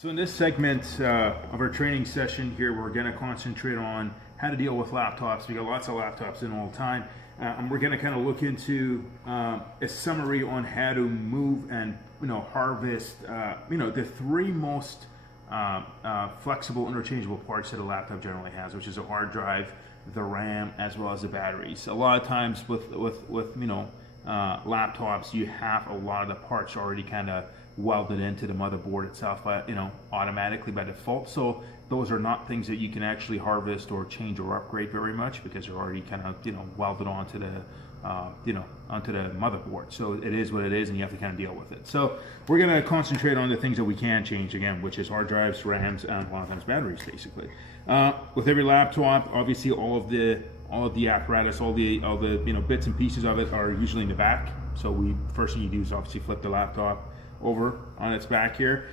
So in this segment of our training session here, we're going to concentrate on how to deal with laptops. We got lots of laptops in all the time, and we're going to kind of look into a summary on how to move and harvest the three most flexible interchangeable parts that a laptop generally has, which is a hard drive, the RAM, as well as the batteries. A lot of times with laptops, you have a lot of the parts already kind of welded into the motherboard itself, automatically by default. So those are not things that you can actually harvest or change or upgrade very much because they're already kind of welded onto the onto the motherboard. So it is what it is, and you have to kind of deal with it. So we're going to concentrate on the things that we can change again, which is hard drives, RAMs, and a lot of times batteries, basically. With every laptop, obviously all of the apparatus, all the bits and pieces of it are usually in the back. So first thing you do is obviously flip the laptop over on its back here.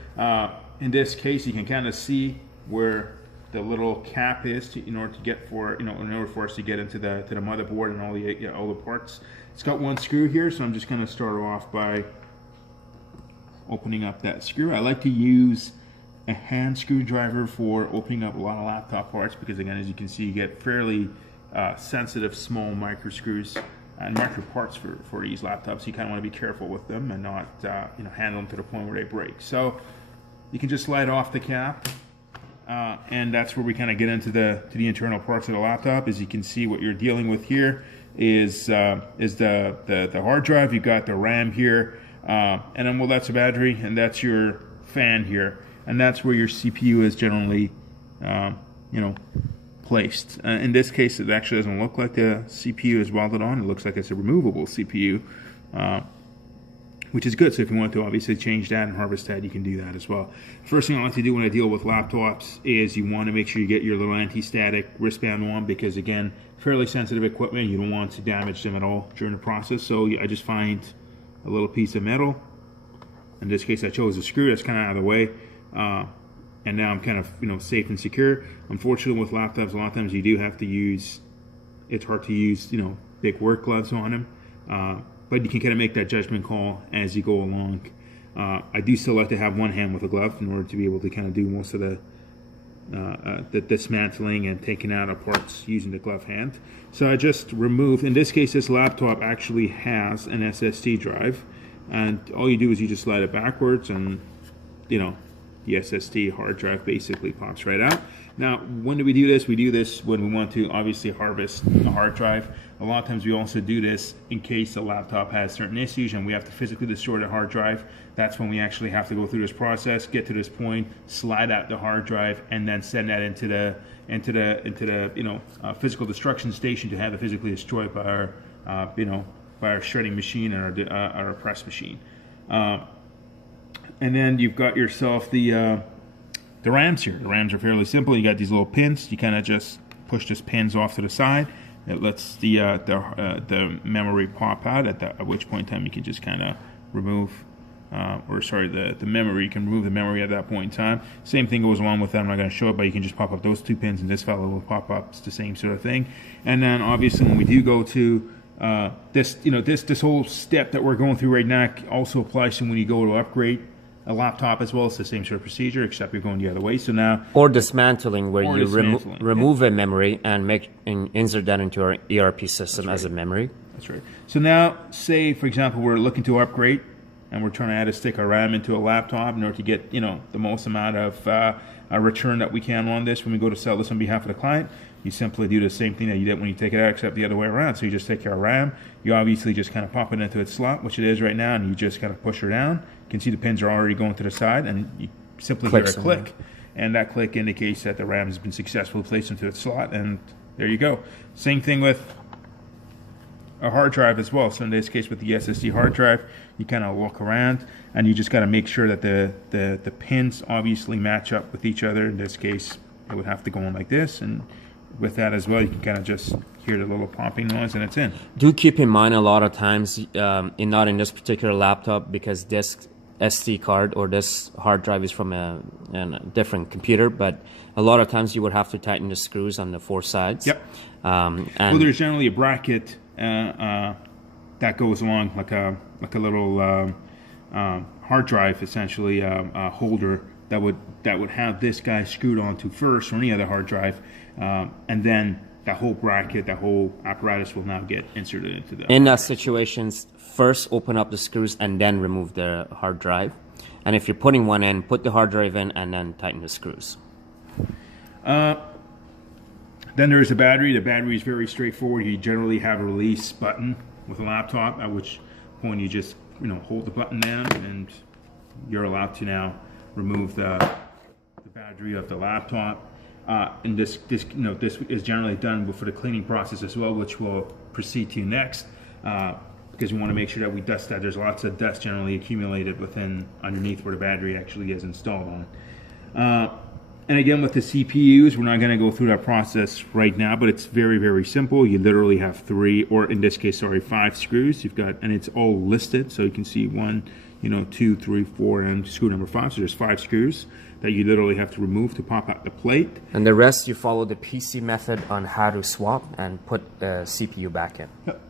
In this case, you can kind of see where the little cap is in order for us to get into the motherboard and all the parts. It's got one screw here, so I'm just going to start off by opening up that screw. I like to use a hand screwdriver for opening up a lot of laptop parts because, again, as you can see, you get fairly sensitive small micro screws and micro parts for these laptops. You kind of want to be careful with them and not handle them to the point where they break. So you can just slide off the cap, and that's where we kind of get into the internal parts of the laptop. As you can see, what you're dealing with here is the hard drive. You've got the RAM here, and then that's the battery, and that's your fan here, and that's where your CPU is generally placed. In this case, it actually doesn't look like the CPU is welded on. It looks like it's a removable CPU, which is good. So if you want to obviously change that and harvest that, you can do that as well. First thing I like to do when I deal with laptops is you want to make sure you get your little anti-static wristband on because, again, fairly sensitive equipment. You don't want to damage them at all during the process. So I just find a little piece of metal. In this case, I chose a screw that's kind of out of the way. And now I'm kind of safe and secure. Unfortunately, with laptops, a lot of times you do have to use. It's hard to use big work gloves on them, but you can kind of make that judgment call as you go along. I do still like to have one hand with a glove in order to be able to kind of do most of the dismantling and taking out of parts using the glove hand. So I just remove. In this case, this laptop actually has an SSD drive, and all you do is you just slide it backwards, and the SSD hard drive basically pops right out. Now, when do we do this? We do this when we want to obviously harvest a hard drive. A lot of times we also do this in case the laptop has certain issues and we have to physically destroy the hard drive. That's when we actually have to go through this process, get to this point, slide out the hard drive, and then send that into the physical destruction station to have it physically destroyed by our shredding machine and our press machine. And then you've got yourself the RAMs here. The RAMs are fairly simple. You got these little pins. You kind of just push these pins off to the side. It lets the memory pop out. At which point in time you can just kind of remove, the memory. You can remove the memory at that point in time. Same thing goes along with that. I'm not going to show it, but you can just pop up those two pins, and this fellow will pop up. It's the same sort of thing. And then obviously when we do go to this whole step that we're going through right now also applies to when you go to upgrade a laptop as well. It's the same sort of procedure, except you're going the other way. So now, or dismantling, where you remove a memory and insert that into our ERP system as a memory. That's right. So now, say for example, we're looking to upgrade, and we're trying to add a stick of RAM into a laptop in order to get the most amount of a return that we can on this. When we go to sell this on behalf of the client, you simply do the same thing that you did when you take it out, except the other way around. So you just take your RAM, you obviously just kind of pop it into its slot, which it is right now, and you just kind of push her down. You can see the pins are already going to the side, and you simply hear a click, and that click indicates that the RAM has been successfully placed into its slot, and there you go. Same thing with a hard drive as well. So in this case with the SSD hard drive, you kind of look around and you just got to make sure that the pins obviously match up with each other. In this case, it would have to go in like this, and with that as well, you can kind of just hear the little popping noise and it's in. Do keep in mind a lot of times, not in this particular laptop, because this SD card or this hard drive is from a different computer, but a lot of times you would have to tighten the screws on the four sides. Yep. Well, there's generally a bracket that goes along like a little hard drive essentially holder that would have this guy screwed onto first, or any other hard drive, and then that whole bracket, that whole apparatus will now get inserted into the. In that situation, first open up the screws and then remove the hard drive. And if you're putting one in, put the hard drive in and then tighten the screws. Then there's the battery. The battery is very straightforward. You generally have a release button with a laptop, at which point you just hold the button down, and you're allowed to now remove the battery of the laptop. And this is generally done for the cleaning process as well, which we'll proceed to next, because we want to make sure that we dust that. There's lots of dust generally accumulated underneath where the battery actually is installed on. And again, with the CPUs, we're not going to go through that process right now, but it's very, very simple. You literally have 3, or in this case, 5 screws. And it's all listed, so you can see 1, 2, 3, 4, and screw number 5. So there's 5 screws that you literally have to remove to pop out the plate. And the rest, you follow the PC method on how to swap and put the CPU back in. Yep.